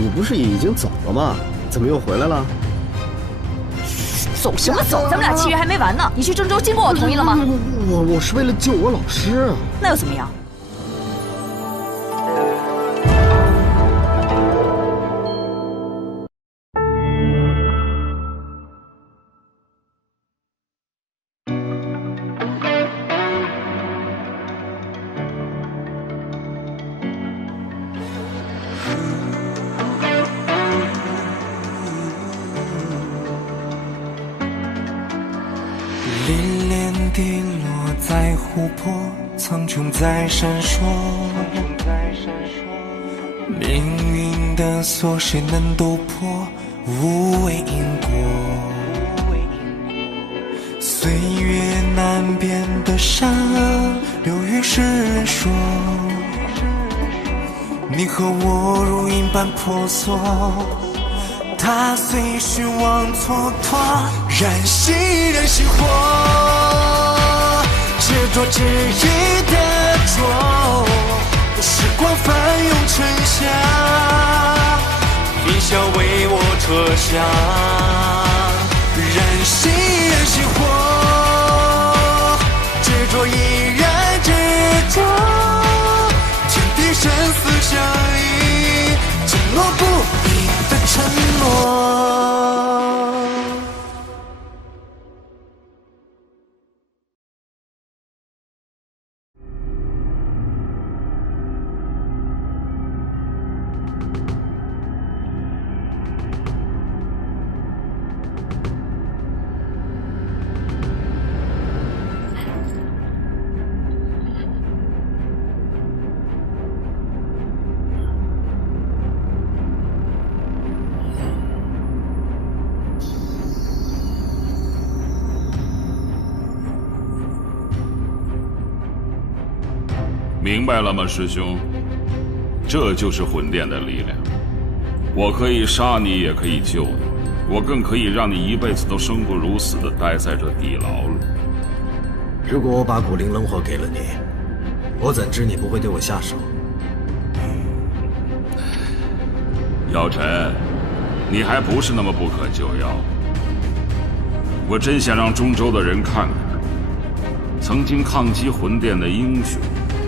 你不是已经走了吗？怎么又回来了？走什么走？咱们俩契约还没完呢。你去郑州经过我同意了吗？我是为了救我老师。那又怎么样？凛冽滴落在湖泊，苍穹在闪烁。命运的锁，谁能斗破？无畏因果。岁月难辨的善恶，流于世人说。你和我如影般婆娑。踏碎虚妄蹉跎，燃熄火，执着执意的捉，时光翻涌成夏，云霄为我撤下，燃熄火，执着依然执着，天地生死相依，承诺不移的承诺。明白了吗，师兄？这就是魂殿的力量。我可以杀你，也可以救你，我更可以让你一辈子都生不如死地待在这地牢里。如果我把古灵冷火给了你，我怎知你不会对我下手？姚晨，你还不是那么不可救药。我真想让中州的人看看，曾经抗击魂殿的英雄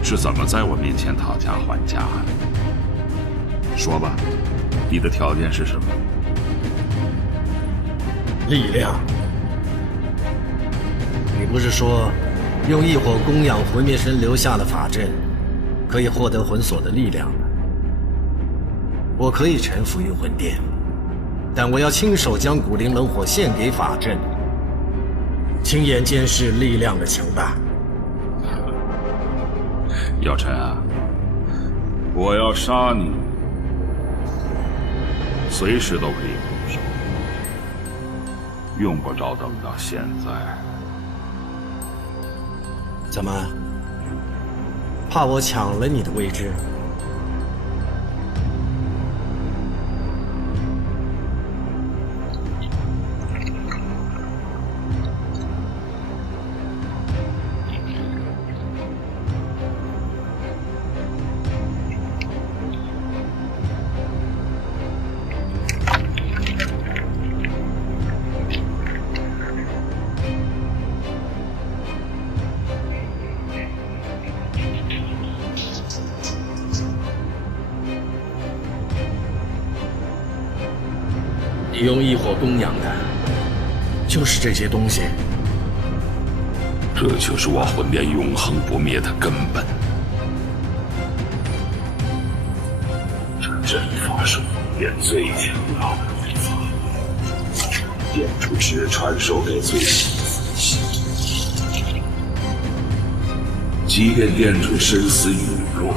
是怎么在我面前讨价还价的。说吧，你的条件是什么？力量。你不是说用异火供养魂灭神留下的法阵，可以获得魂锁的力量吗？我可以臣服于魂殿，但我要亲手将古灵冷火献给法阵，亲眼监视力量的强大。姚晨啊，我要杀你，随时都可以动手，用不着等到现在。怎么？怕我抢了你的位置？你用异火供养的，就是这些东西。这就是我魂殿永恒不灭的根本。这阵法是魂殿最强大的阵法，殿主只传授给最细的分析。即便殿主生死陨落，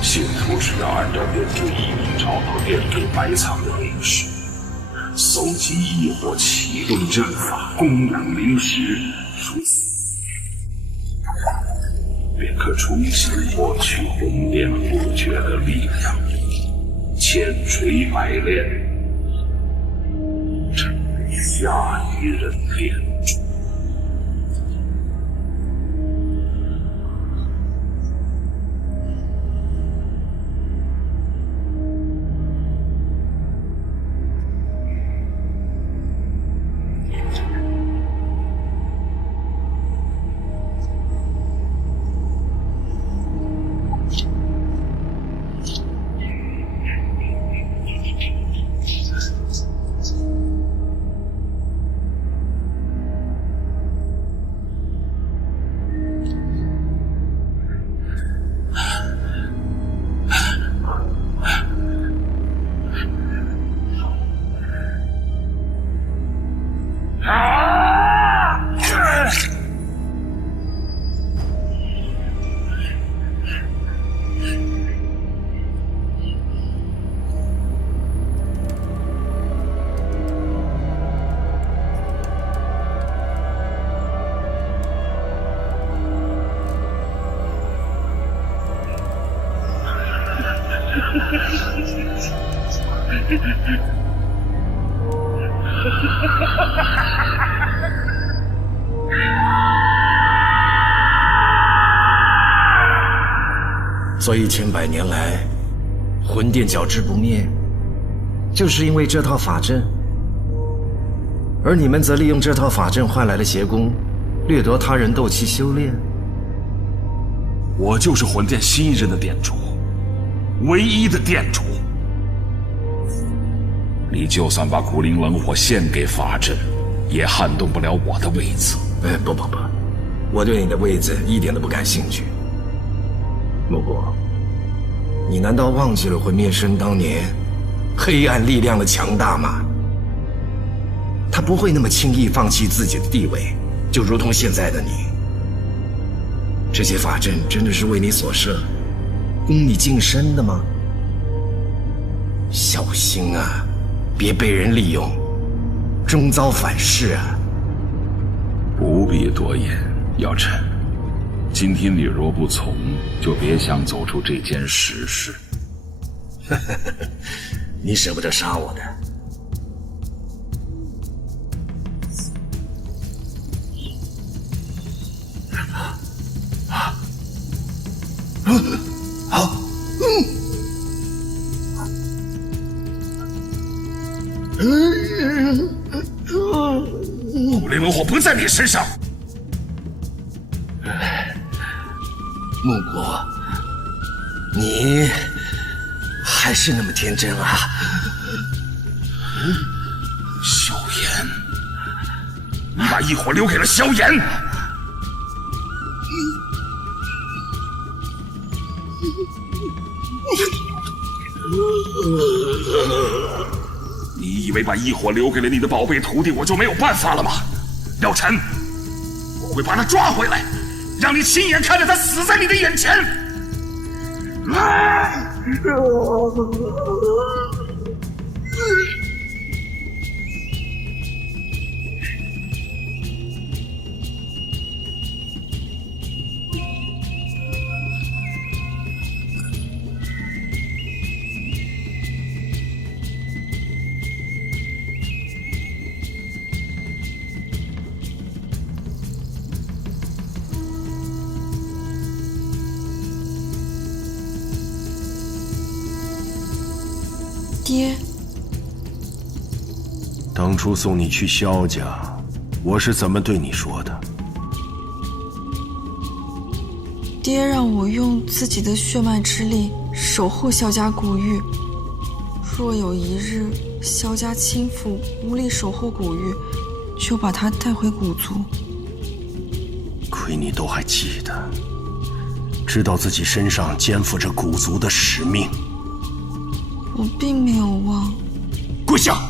信徒只要按照殿主意命找到殿主埋藏的灵石，搜集异火，启动阵法，供养灵石，便可重新获取魂殿不绝的力量，千锤百炼，成为下一任殿主。所以千百年来，魂殿久治不灭，就是因为这套法阵。而你们则利用这套法阵换来了邪功，掠夺他人斗气修炼。我就是魂殿新一任的殿主，唯一的殿主。你就算把古灵冷火献给法阵，也撼动不了我的位子。不，我对你的位子一点都不感兴趣。莫果，你难道忘记了魂灭生当年黑暗力量的强大吗？他不会那么轻易放弃自己的地位，就如同现在的你。这些法阵真的是为你所设，供你净身的吗？小心啊，别被人利用，终遭反噬啊！不必多言，姚晨。今天你若不从，就别想走出这间石室。你舍不得杀我的。好，古灵冷火不在你身上。木果，你还是那么天真啊！萧炎，你把异火留给了萧炎。你以为把异火留给了你的宝贝徒弟，我就没有办法了吗？姚晨，我会把他抓回来，让你亲眼看着他死在你的眼前。爹，当初送你去萧家，我是怎么对你说的？爹让我用自己的血脉之力守护萧家古玉。若有一日萧家倾覆，无力守护古玉，就把他带回古族。亏你都还记得，知道自己身上肩负着古族的使命。我并没有忘。跪下！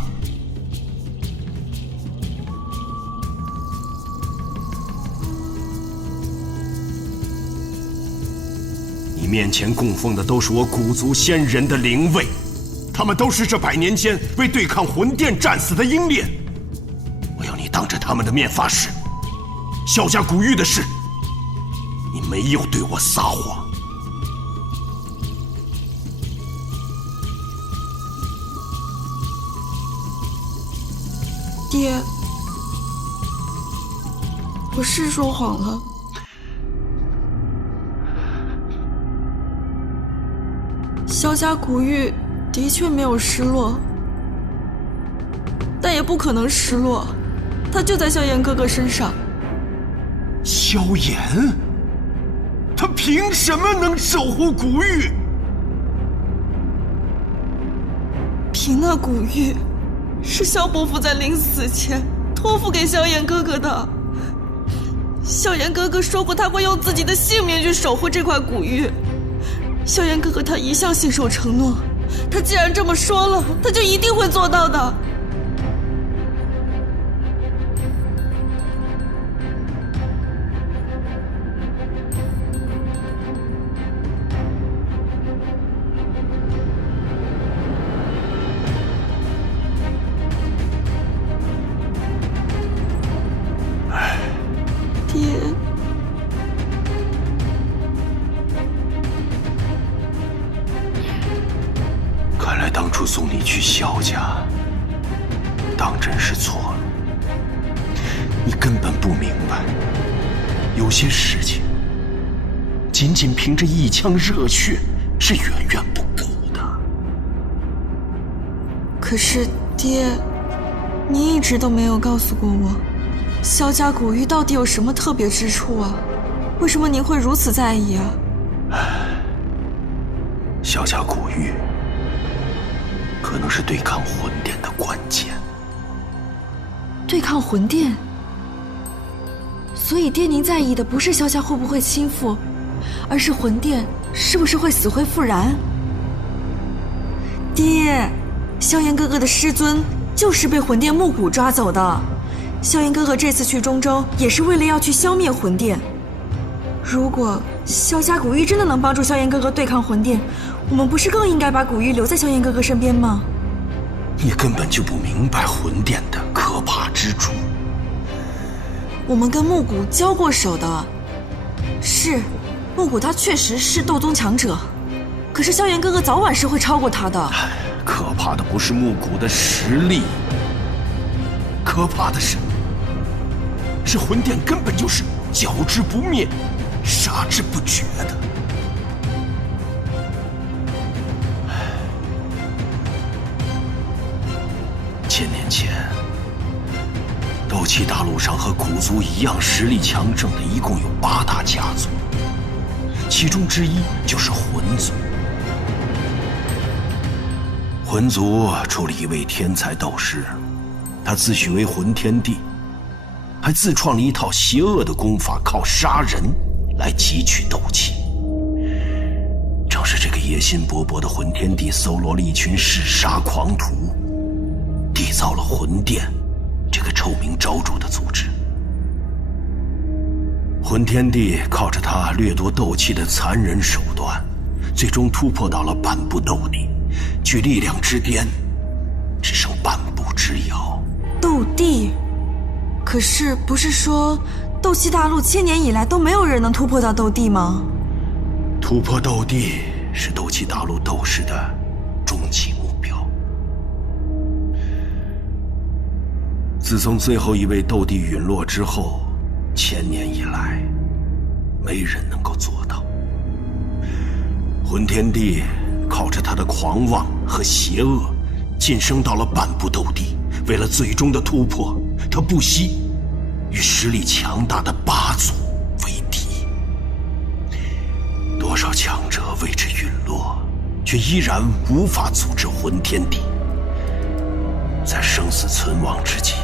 你面前供奉的都是我古族先人的灵位，他们都是这100年间为对抗魂殿战死的英烈。我要你当着他们的面发誓，萧家古玉的事，你没有对我撒谎。爹，我是说谎了。萧家古玉的确没有失落，但也不可能失落，他就在萧炎哥哥身上。萧炎，他凭什么能守护古玉？凭那古玉是萧伯父在临死前托付给萧炎哥哥的。萧炎哥哥说过他会用自己的性命去守护这块古玉。萧炎哥哥他一向信守承诺，他既然这么说了，他就一定会做到的。爹，看来当初送你去萧家，当真是错了。你根本不明白，有些事情仅仅凭着一腔热血是远远不够的。可是爹，你一直都没有告诉过我，萧家古玉到底有什么特别之处啊？为什么您会如此在意啊？萧家古玉可能是对抗魂殿的关键。对抗魂殿？所以爹您在意的不是萧家会不会倾覆，而是魂殿是不是会死灰复燃？爹，萧炎哥哥的师尊就是被魂殿木谷抓走的。萧炎哥哥这次去中州也是为了要去消灭魂殿。如果萧家古玉真的能帮助萧炎哥哥对抗魂殿，我们不是更应该把古玉留在萧炎哥哥身边吗？你根本就不明白魂殿的可怕之处。我们跟木谷交过手的，是木谷他确实是斗宗强者，可是萧炎哥哥早晚是会超过他的。可怕的不是木谷的实力，可怕的是魂殿根本就是剿之不灭，杀之不绝的。千年前，斗气大陆上和古族一样实力强盛的一共有8大家族，其中之一就是魂族。魂族出了一位天才斗士，他自诩为魂天帝，还自创了一套邪恶的功法，靠杀人来汲取斗气。正是这个野心勃勃的魂天帝搜罗了一群嗜杀狂徒，缔造了魂殿这个臭名昭著的组织。魂天帝靠着他掠夺斗气的残忍手段，最终突破到了半步斗帝，距力量之巅只剩半步之遥。斗帝？可是不是说斗气大陆1000年以来都没有人能突破到斗帝吗？突破斗帝是斗气大陆斗士的终极目标。自从最后一位斗帝陨落之后，1000年以来，没人能够做到。魂天帝靠着他的狂妄和邪恶，晋升到了半步斗帝。为了最终的突破，他不惜与实力强大的8族为敌。多少强者为之陨落，却依然无法阻止魂天帝。在生死存亡之际，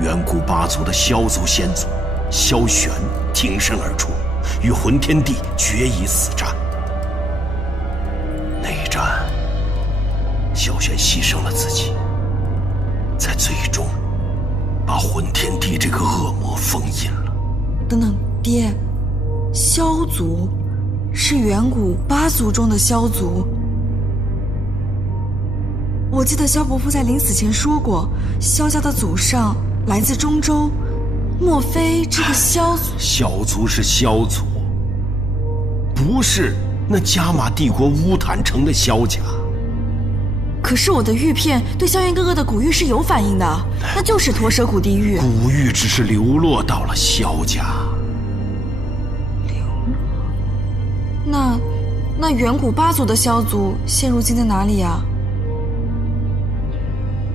远古8族的萧族先祖萧玄挺身而出，与魂天帝决一死战。那一战，萧玄牺牲了自己，才最终把魂天帝这个恶魔封印了。等等，爹，萧族是远古8族中的萧族。我记得萧伯父在临死前说过，萧家的祖上来自中州，莫非这个萧族？萧族是萧族，不是那加玛帝国乌坦城的萧家。可是我的玉片对萧炎哥哥的古玉是有反应的，那就是驼蛇谷地狱。古玉只是流落到了萧家。那远古8族的萧族现如今在哪里啊？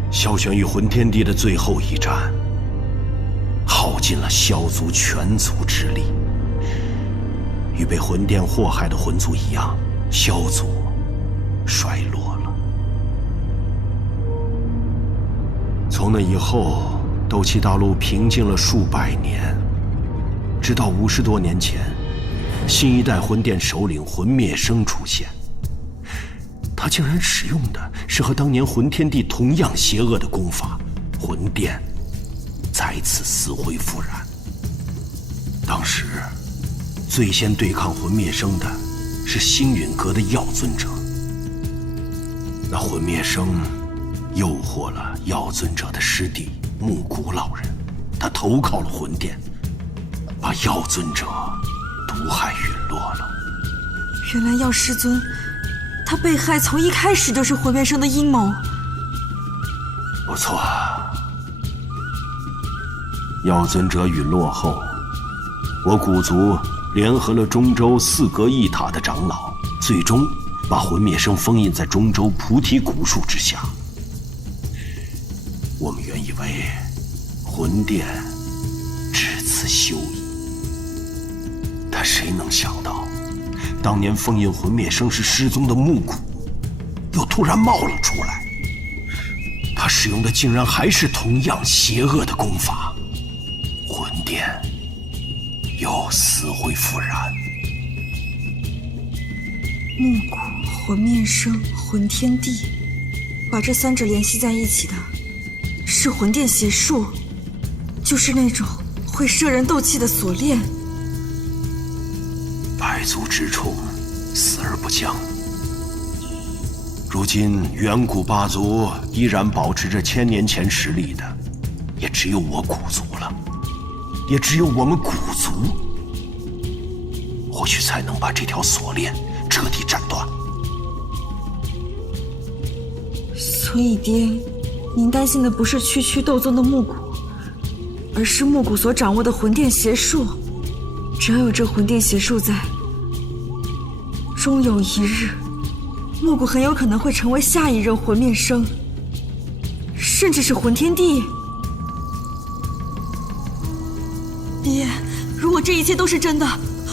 萧玄与魂天帝的最后一战，耗尽了萧族全族之力。与被魂殿祸害的魂族一样，萧族衰落了。从那以后，斗气大陆平静了数百年，直到50多年前，新一代魂殿首领魂灭生出现。他竟然使用的是和当年魂天帝同样邪恶的功法，魂殿再次死灰复燃。当时最先对抗魂灭生的是星陨阁的药尊者，那魂灭生诱惑了药尊者的师弟木谷老人，他投靠了魂殿，把药尊者毒害陨落了。原来药师尊他被害从一开始就是魂灭生的阴谋。不错，药尊者陨落后，我古族联合了中州4格异塔的长老，最终把魂灭生封印在中州菩提古树之下。我们原以为魂殿至此休矣，但谁能想到，当年封印魂灭生时失踪的木骨，又突然冒了出来。他使用的竟然还是同样邪恶的功法，魂殿又死灰复燃。木骨、魂灭生、魂天地，把这3者联系在一起的，是魂殿邪术，就是那种会摄人斗气的锁链。百足之虫，死而不僵。如今远古8族依然保持着1000年前实力的，也只有我古族了，也只有我们古族，或许才能把这条锁链彻底斩断。所以爹，您担心的不是区区斗宗的木骨，而是木骨所掌握的魂殿邪术。只要有这魂殿邪术在，终有一日，木骨很有可能会成为下一任魂灭生，甚至是魂天帝。爹，如果这一切都是真的，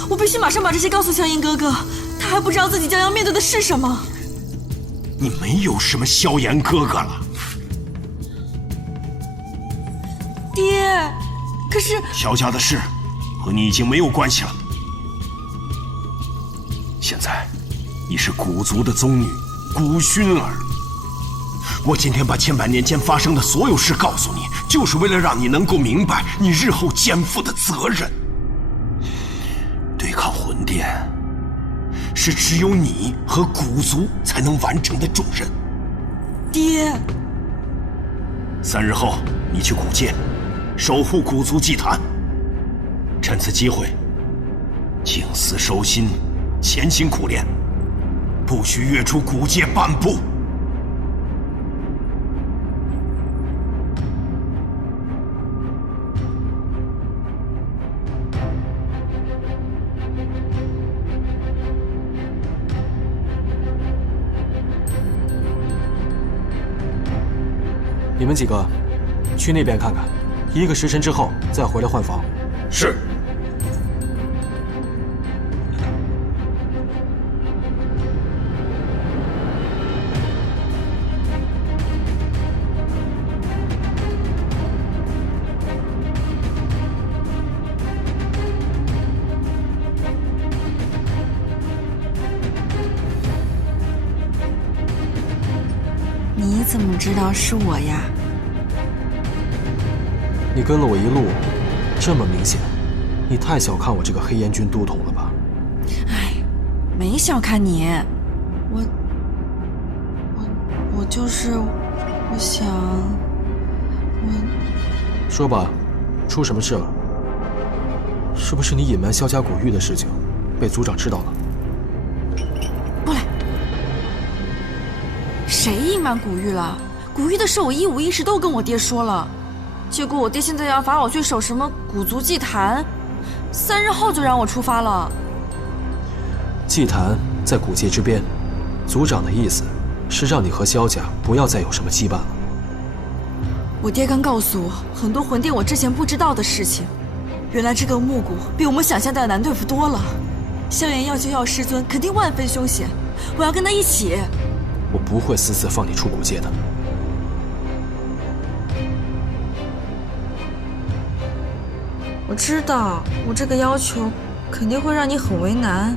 我必须马上把这些告诉萧炎哥哥，他还不知道自己将要面对的是什么。你没有什么萧炎哥哥了，爹，可是萧家的事和你已经没有关系了。现在你是古族的宗女古薰儿，我今天把千百年间发生的所有事告诉你，就是为了让你能够明白你日后肩负的责任。对抗魂殿是只有你和古族才能完成的重任。爹3日后你去古界守护古族祭坛，趁此机会静思收心，潜心苦练，不许跃出古界半步。你们几个去那边看看，1个时辰之后再回来换房。是。你怎么知道是我呀？你跟了我一路，这么明显，你太小看我这个黑烟军都统了吧？哎，没小看你，我就是我想说吧，出什么事了？是不是你隐瞒萧家古玉的事情，被族长知道了？过来。谁隐瞒古玉了？古玉的事我一五一十都跟我爹说了，结果我爹现在要罚我去守什么古族祭坛，3日后就让我出发了。祭坛在古界之边，族长的意思是让你和萧家不要再有什么羁绊了。我爹刚告诉我很多魂殿我之前不知道的事情，原来这个木骨比我们想象的难对付多了。萧炎要救药师尊，肯定万分凶险，我要跟他一起。我不会私自放你出古界的。我知道我这个要求肯定会让你很为难，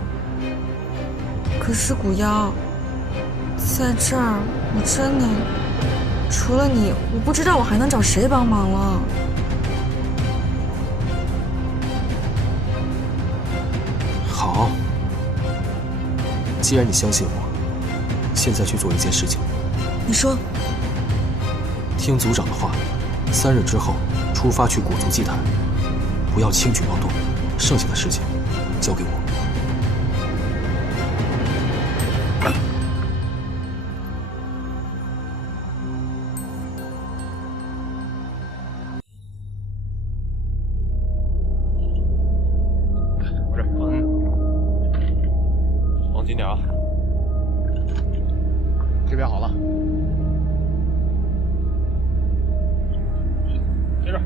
可是古妖，在这儿我真的除了你，我不知道我还能找谁帮忙了。好，既然你相信我，现在去做一件事情。你说。听族长的话，3日之后出发去古族祭坛，不要轻举妄动，剩下的事情交给我。点啊。这边好了。接着。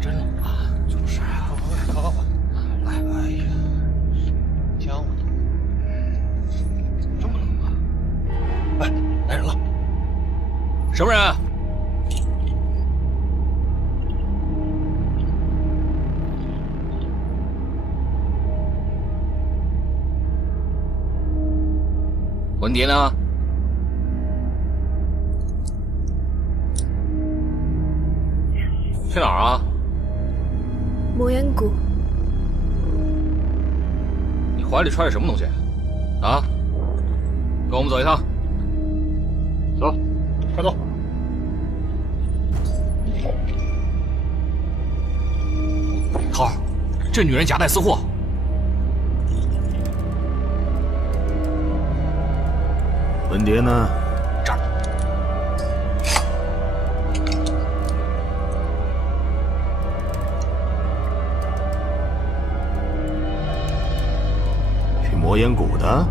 真冷啊！就是啊，靠！来，哎呀，香乎呢。这么冷啊！哎，来人了！什么人？文蝶呢？去哪儿啊？魔岩谷。你怀里揣着什么东西？啊？跟我们走一趟。走，快走。桃儿，这女人夹带私货。文蝶呢？这儿。去魔岩谷的？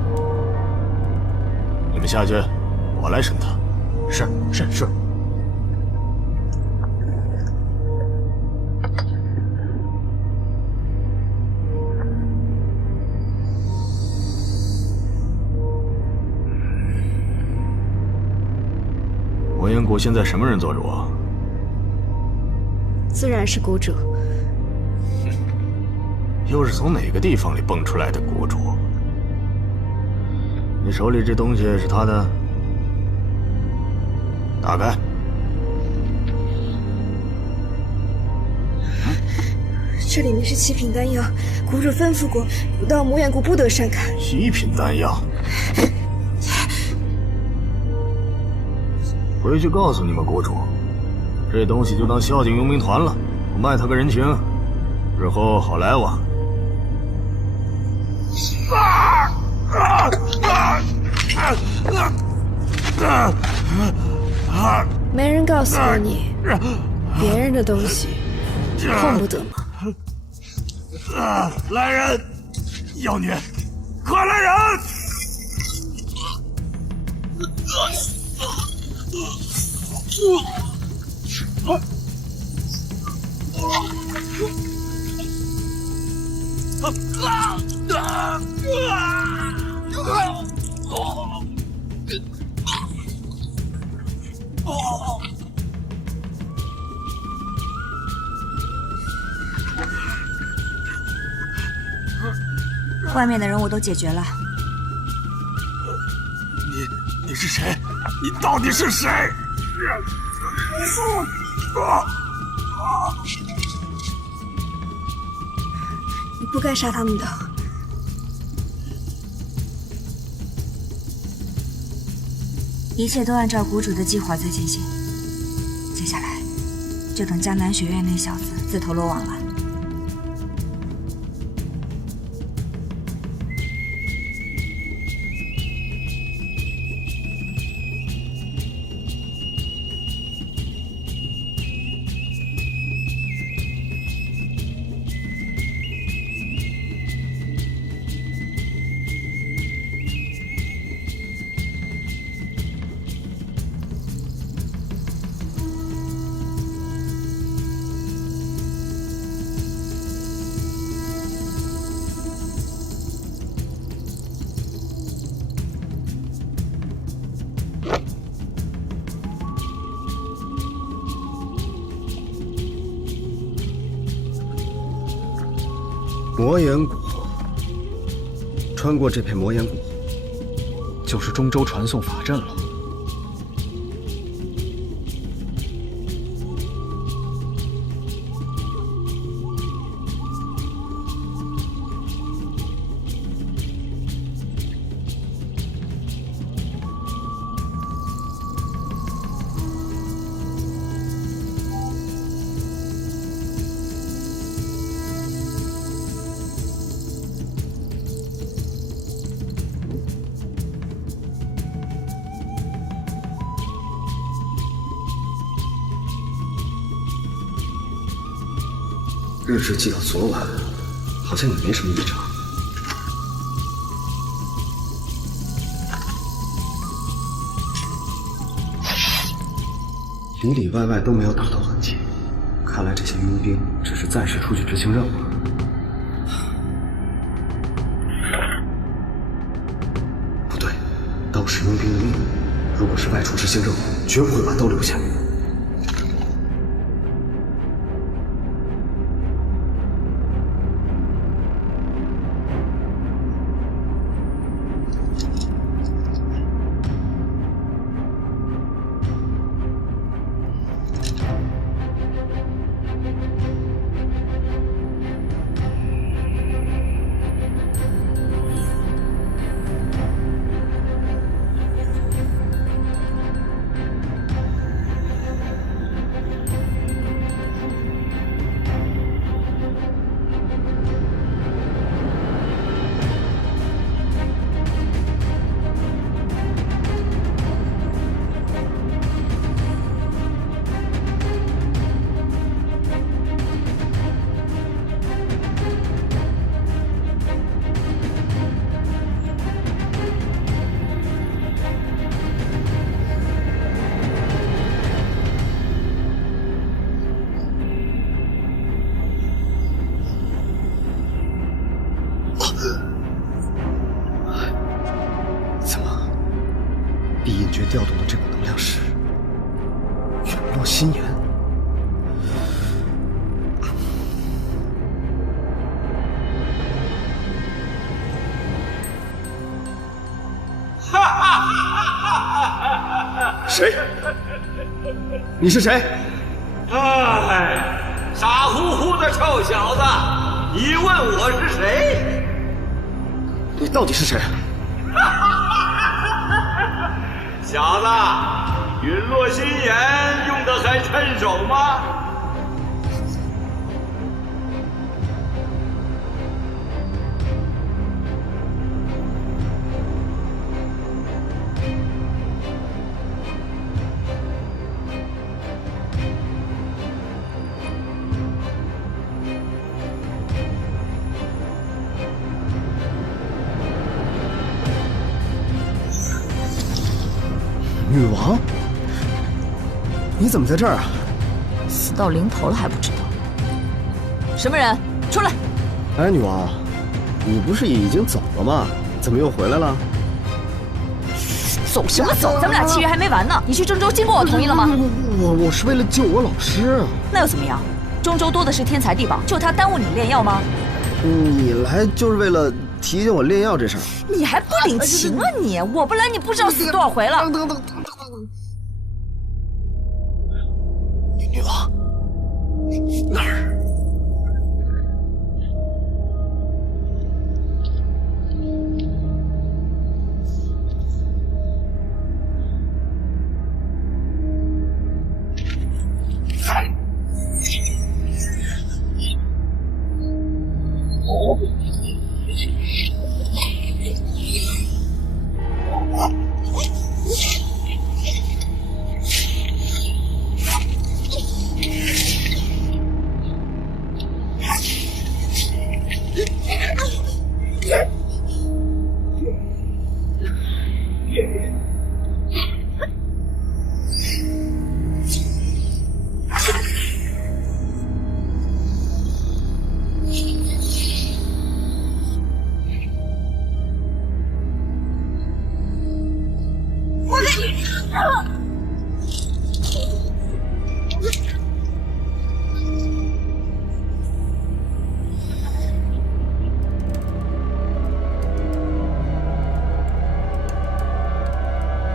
你们下去，我来审他。是。魔岩谷现在什么人做主啊？自然是谷主。又是从哪个地方里蹦出来的谷主？你手里这东西是他的？打开。这里面是7品丹药，谷主吩咐过，不到魔岩谷不得擅砍。7品丹药。回去告诉你们谷主，这东西就当孝敬佣兵团了，我卖他个人情，日后好来往。没人告诉过你，别人的东西碰不得吗？来人，妖女，快来人！外面的人我都解决了。你是谁？你到底是谁？你不该杀他们的。一切都按照谷主的计划在进行。接下来，就等江南学院那小子自投罗网了。魔岩谷，穿过这片魔岩谷，就是中州传送法阵了。日志记到昨晚，好像也没什么异常。里里外外都没有打斗痕迹，看来这些佣兵只是暂时出去执行任务。不对，刀是佣兵的命，如果是外出执行任务，绝不会把刀留下。碧印诀调动的这股能量是陨落心炎。谁？你是谁？哎，傻乎乎的臭小子，你问我是谁？你到底是谁？小子，陨落心炎用的还趁手吗？女王，你怎么在这儿啊？死到临头了还不知道？什么人？出来！哎，女王，你不是已经走了吗？怎么又回来了？走什么走？咱们俩契约还没完呢。你去中州经过我同意了吗？我是为了救我老师。那又怎么样？中州多的是天才地宝，就他耽误你炼药吗？你来就是为了提醒我炼药这事儿。你还不领情啊你！我不来你不知道死多少回了。女王，哪儿？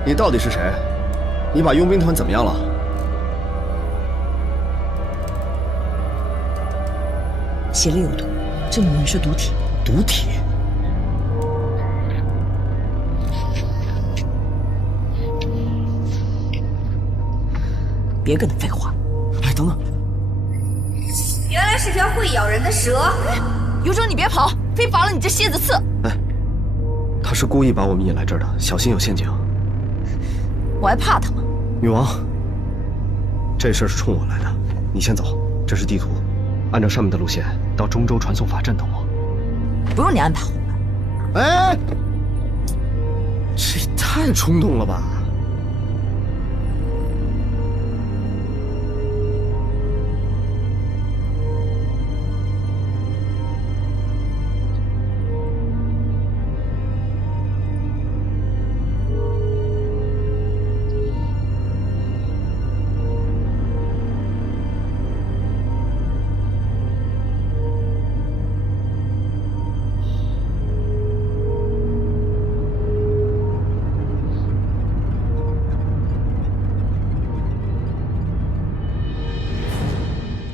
你到底是谁？你把佣兵团怎么样了？血里有毒，这女人是毒体。毒体？别跟他废话。哎，等等，原来是条会咬人的蛇。有种你别跑，非拔了你这蝎子刺！哎，他是故意把我们引来这儿的，小心有陷阱。我还怕他吗？女王，这事儿是冲我来的，你先走，这是地图，按照上面的路线到中州传送法阵等我。不用你安排我们。哎，这也太冲动了吧！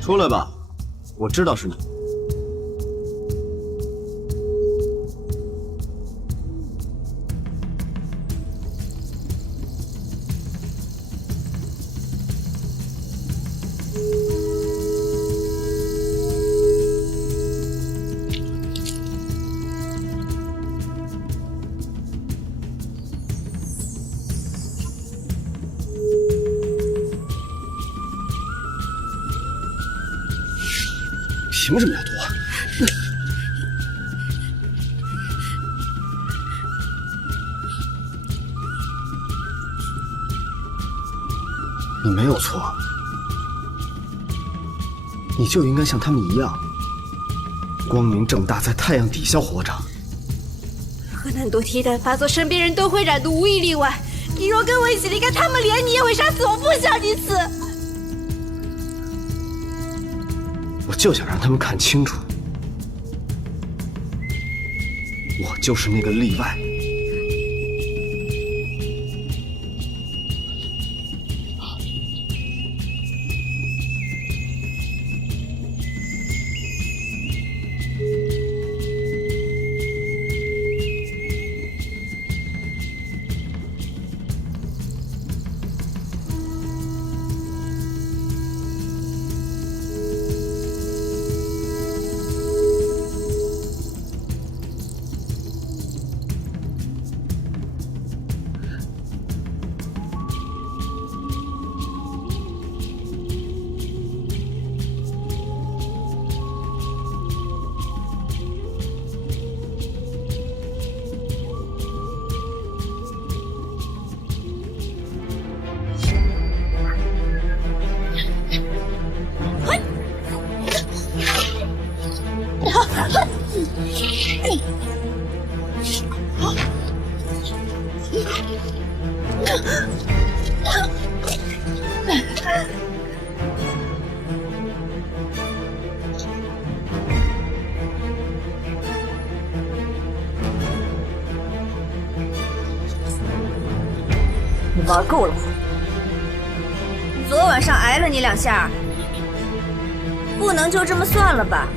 出来吧，我知道是你。凭什么要躲？你没有错，你就应该像他们一样，光明正大在太阳底下活着。河南多替代发作，身边人都会染毒，无一例外。你若跟我一起离开他们，连你也会杀死我，不想你死。我就想让他们看清楚，我就是那个例外。你玩够了吗？昨晚上挨了你2下，不能就这么算了吧？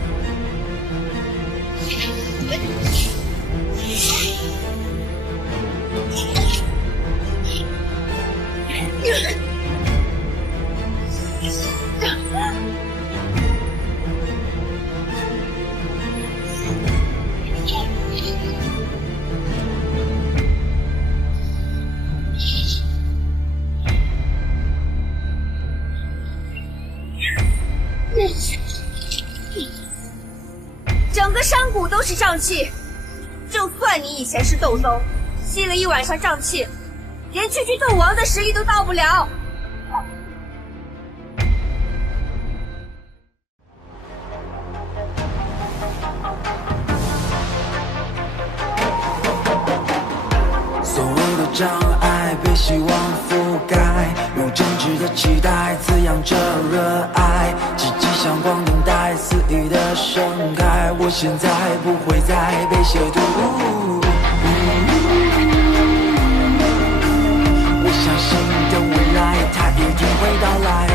整个山谷都是瘴气，就算你以前是斗宗，吸了1晚上瘴气，连区区斗王的实力都到不了。所有的障碍被希望覆盖，用真挚的期待滋养着热爱，积极向光等待肆意的盛开。我现在不会再被亵渎，我相信的未来它一定会到来。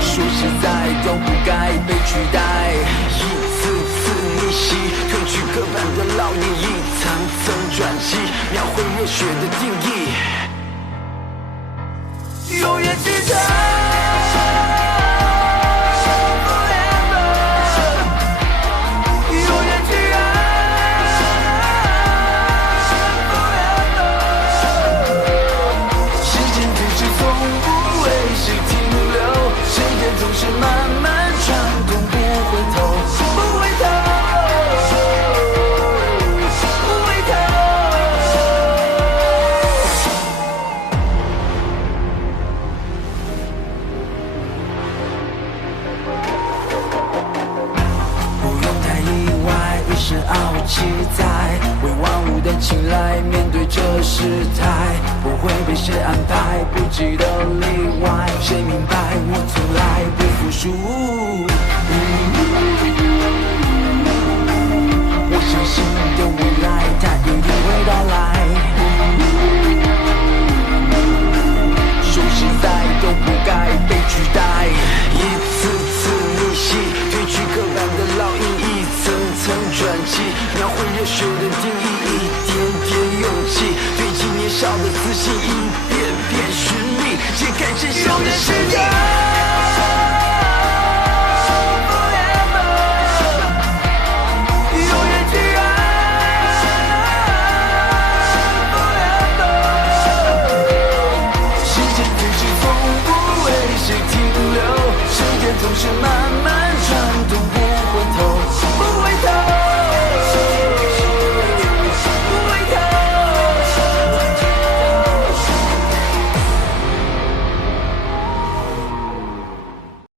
说实在都不该被取代，一次次逆袭，褪去刻板的烙印，一层层转机，描绘热血的定义，永远记得。总是慢慢转动，不回头。醒来面对这事态，不会被谁安排，不记得例外。谁明白我从来不服输？我相信的未来，它一定会到来。说实在都不该被取代，一次次逆袭，褪去刻板的烙印，一层层转机，描绘热血的定义，一点点勇气，堆积年少的自信，一遍遍寻觅，揭开真相的世界。